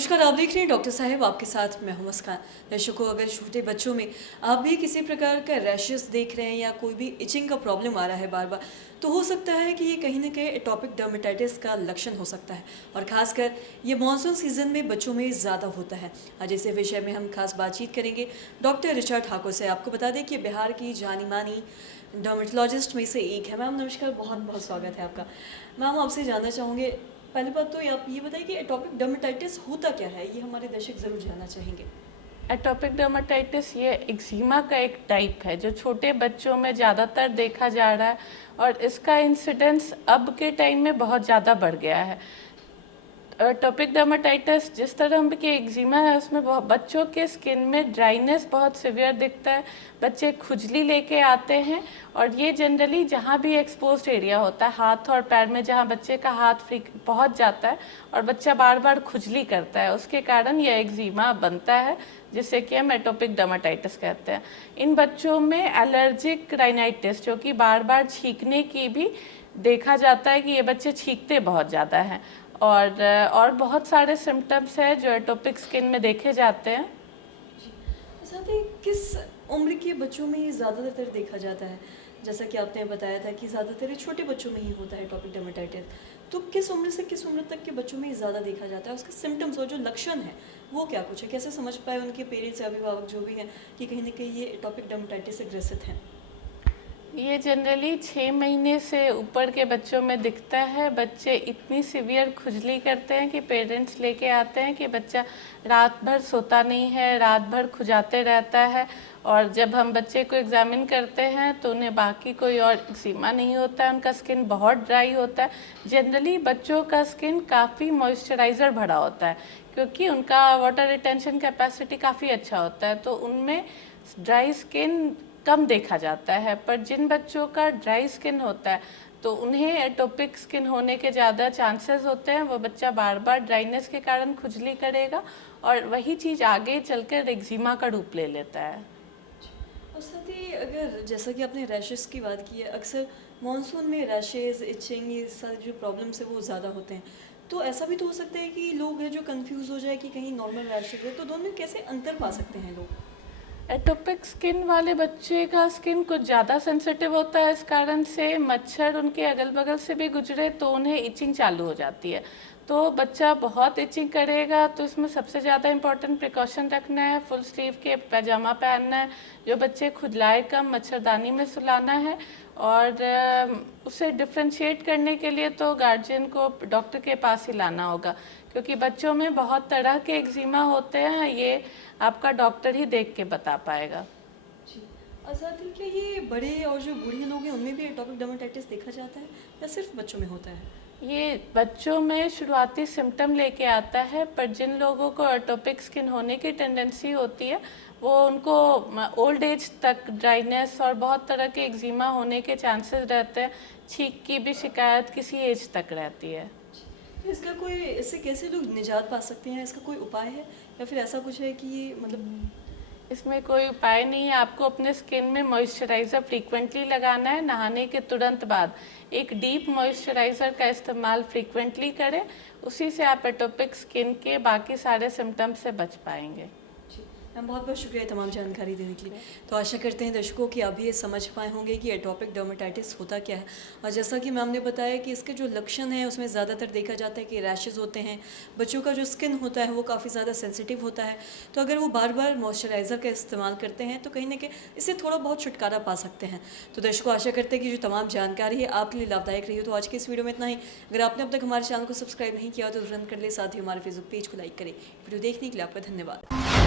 नमस्कार, आप देख रहे हैं डॉक्टर साहब, आपके साथ मैं हूं मुस्कान। दर्शकों, अगर छोटे बच्चों में आप भी किसी प्रकार का रैशेस देख रहे हैं या कोई भी इचिंग का प्रॉब्लम आ रहा है बार बार, तो हो सकता है कि ये कहीं ना कहीं एटॉपिक डर्मेटाइटिस का लक्षण हो सकता है। और ख़ासकर ये मानसून सीजन में बच्चों में ज़्यादा होता है। आज इस विषय में हम खास बातचीत करेंगे डॉक्टर ऋचा ठाकुर से। आपको बता दें कि बिहार की जानी मानी डर्मेटोलॉजिस्ट में से एक है। मैम नमस्कार, बहुत बहुत स्वागत है आपका। मैम आपसे जानना चाहूँगे, पहली बात तो आप ये बताइए कि एटॉपिक डर्मेटाइटिस होता क्या है, ये हमारे दर्शक ज़रूर जानना चाहेंगे। एटोपिक डर्मेटाइटिस ये एक्जिमा का एक टाइप है जो छोटे बच्चों में ज़्यादातर देखा जा रहा है और इसका इंसिडेंस अब के टाइम में बहुत ज़्यादा बढ़ गया है। एटोपिक डर्मेटाइटिस जिस तरह के एक्जिमा है उसमें बच्चों के स्किन में ड्राइनेस बहुत सिवियर दिखता है, बच्चे खुजली लेके आते हैं और ये जनरली जहाँ भी एक्सपोज्ड एरिया होता है, हाथ और पैर में जहाँ बच्चे का हाथ पहुँच जाता है और बच्चा बार बार खुजली करता है, उसके कारण यह एक्जिमा बनता है जिसे कि हम एटोपिक डर्मेटाइटिस कहते हैं। इन बच्चों में एलर्जिक राइनाइटिस जो कि बार बार छींकने की भी देखा जाता है कि ये बच्चे छींकते बहुत ज़्यादा हैं और बहुत सारे सिम्टम्स हैं जो एटोपिक स्किन में देखे जाते हैं। साथ ही किस उम्र के बच्चों में ये ज़्यादातर देखा जाता है? जैसा कि आपने बताया था कि ज़्यादातर छोटे बच्चों में ही होता है एटॉपिक डर्मेटाइटिस, तो किस उम्र से किस उम्र तक के बच्चों में ये ज़्यादा देखा जाता है? उसके सिम्टम्स और जो लक्षण है वो क्या कुछ है? कैसे समझ पाए उनके पेरेंट्स या अभिभावक जो भी हैं कि कहीं ना कहीं ये एटॉपिक डर्मेटाइटिस से ग्रसित हैं? ये जनरली 6 महीने से ऊपर के बच्चों में दिखता है। बच्चे इतनी सीवियर खुजली करते हैं कि पेरेंट्स लेके आते हैं कि बच्चा रात भर सोता नहीं है, रात भर खुजाते रहता है और जब हम बच्चे को एग्जामिन करते हैं तो उन्हें बाकी कोई और एक्जिमा नहीं होता है, उनका स्किन बहुत ड्राई होता है। जनरली बच्चों का स्किन काफ़ी मॉइस्चराइज़र भरा होता है क्योंकि उनका वाटर रिटेंशन कैपेसिटी काफ़ी अच्छा होता है, तो उनमें ड्राई स्किन कम देखा जाता है। पर जिन बच्चों का ड्राई स्किन होता है तो उन्हें एटोपिक स्किन होने के ज़्यादा चांसेस होते हैं। वो बच्चा बार बार ड्राइनेस के कारण खुजली करेगा और वही चीज़ आगे चलकर एक्जिमा का रूप ले लेता है। और साथ ही अगर जैसा कि आपने रैशेस की बात की है, अक्सर मानसून में रैशेस, इचिंग, ये सारे जो प्रॉब्लम्स है वो ज़्यादा होते हैं, तो ऐसा भी तो हो सकता है कि लोग हैं जो कंफ्यूज हो जाए कि कहीं नॉर्मल रैशेस है, तो दोनों में कैसे अंतर पा सकते हैं लोग? एटोपिक स्किन वाले बच्चे का स्किन कुछ ज़्यादा सेंसिटिव होता है, इस कारण से मच्छर उनके अगल बगल से भी गुजरे तो उन्हें इचिंग चालू हो जाती है। तो बच्चा बहुत इचिंग करेगा तो इसमें सबसे ज़्यादा इम्पॉर्टेंट प्रिकॉशन रखना है, फुल स्लीव के पैजामा पहनना है, जो बच्चे खुजलाए कम, मच्छरदानी में सुलाना है और उसे डिफ्रेंशिएट करने के लिए तो गार्जियन को डॉक्टर के पास ही लाना होगा क्योंकि बच्चों में बहुत तरह के एक्जिमा होते हैं, ये आपका डॉक्टर ही देख के बता पाएगा। जी। और साथ ही क्या ये बड़े और जो बूढ़े लोग हैं उनमें भी एटॉपिक डर्मेटाइटिस देखा जाता है या सिर्फ बच्चों में होता है? ये बच्चों में शुरुआती सिम्टम लेके आता है, पर जिन लोगों को एटोपिक स्किन होने की टेंडेंसी होती है वो उनको ओल्ड एज तक ड्राइनेस और बहुत तरह के एक्जिमा होने के चांसेस रहते हैं। छींक की भी शिकायत किसी एज तक रहती है। तो इसका कोई, इससे कैसे लोग निजात पा सकते हैं? इसका कोई उपाय है या फिर ऐसा कुछ है कि ये मतलब? इसमें कोई उपाय नहीं है, आपको अपने स्किन में मॉइस्चराइज़र फ्रीक्वेंटली लगाना है। नहाने के तुरंत बाद एक डीप मॉइस्चराइज़र का इस्तेमाल फ्रीक्वेंटली करें, उसी से आप एटोपिक स्किन के बाकी सारे सिम्टम्स से बच पाएंगे। जी मैम, बहुत बहुत शुक्रिया तमाम जानकारी देने के लिए। तो आशा करते हैं दर्शकों कि आप भी ये समझ पाए होंगे कि एटॉपिक डर्मेटाइटिस होता क्या है। और जैसा कि मैम ने बताया कि इसके जो लक्षण हैं उसमें ज़्यादातर देखा जाता है कि रैशेज़ होते हैं, बच्चों का जो स्किन होता है वो काफ़ी ज़्यादा सेंसिटिव होता है, तो अगर वो बार बार मॉइस्चराइज़र का इस्तेमाल करते हैं तो कहीं ना कहीं इससे थोड़ा बहुत छुटकारा पा सकते हैं। तो दर्शकों, आशा करते हैं कि जो तमाम जानकारी है आपके लिए लाभदायक रही हो। तो आज की इस वीडियो में इतना ही। अगर आपने अब तक हमारे चैनल को सब्सक्राइब नहीं किया हो तो तुरंत कर ले, साथ ही हमारे फेसबुक पेज को लाइक करें। वीडियो देखने के लिए आपका धन्यवाद।